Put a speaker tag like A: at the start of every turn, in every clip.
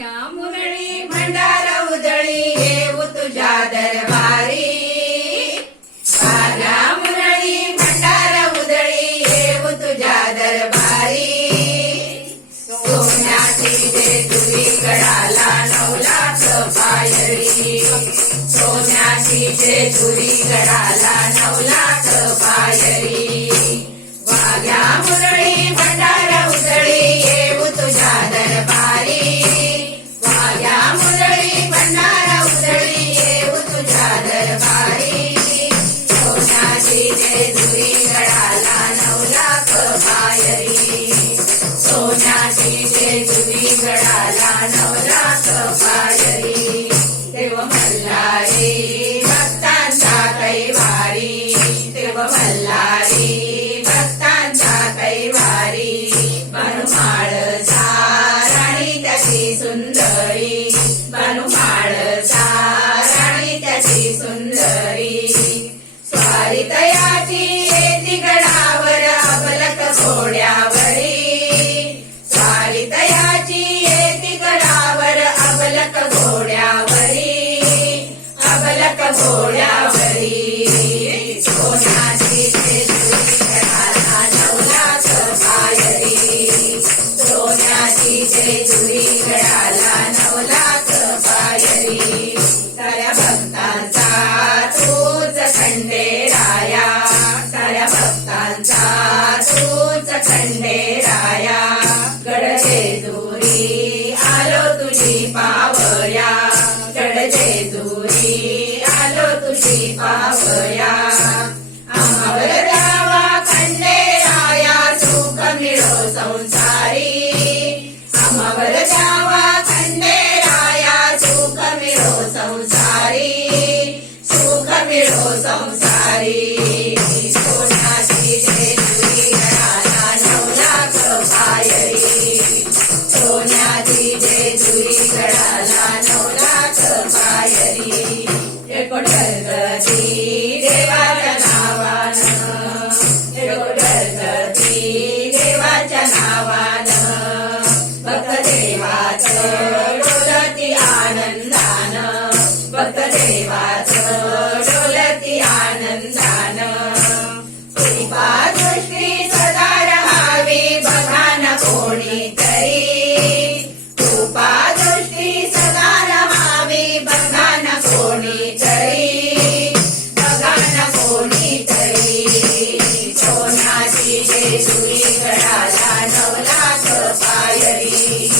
A: त्या मुरळी भंडार उदळी येऊ तुझ्या दरबारी. मुरळी भंडार येऊ तुझ्या दरबारी. सोन्याची पायरी. सोन्याची पायरी. मुरळी देव मल्हारी भक्तांचा कैवारी देव मल्हारी अबलक घोड्यावरी सोन्याची नवलाच पायरी सोन्याची जेजुरी नवलाच पायरी साऱ्या भक्तांचा तूच खंडेराया साऱ्या भक्तांचा तूच गड जेजुरी आलो तुझी पा संसारी सोन्याची जेजुरी गडाला नवलाख पायरी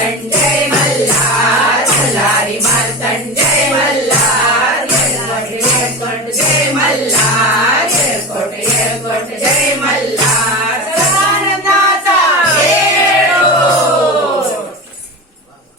A: Sunday.